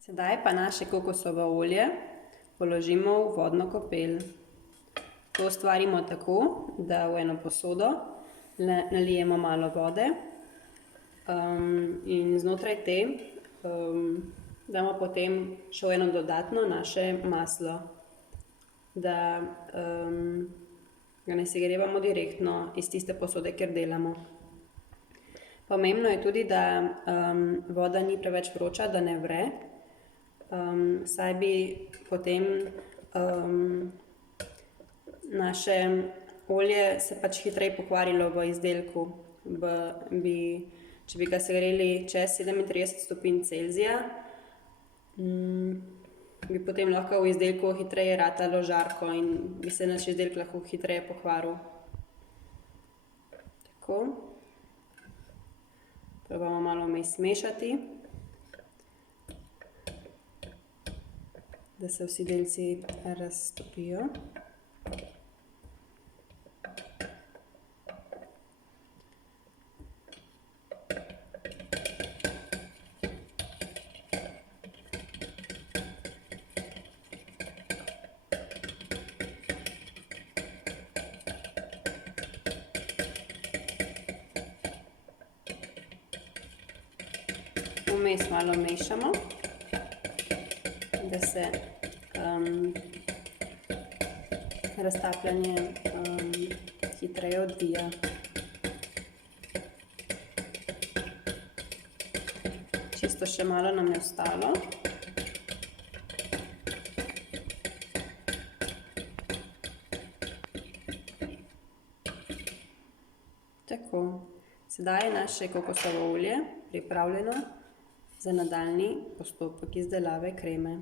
Sedaj pa naše kokosovo olje položimo v vodno kopel. To ustvarimo tako, da v eno posodo nalijemo malo vode in znotraj te damo potem še v eno dodatno naše maslo, da ga ne segrevamo direktno iz tiste posode, kjer delamo. Pomembno je tudi, da voda ni preveč vroča, da ne vre, saj bi potem naše olje se pač hitreje pokvarilo v izdelku. Če bi ga segreli čez 37 stopinj Celzija, bi potem lahko v izdelku hitreje ratalo žarko in bi se naš izdelek lahko hitreje pokvaril. Tako. Probamo malo vmes mešati, da se vsi delci raztopijo. Vmes malo mešamo, da se raztapljanje hitreje odvija. Čisto še malo nam je ostalo. Tako, sedaj je naše kokosovo olje pripravljeno za nadaljnji postopek izdelave kreme.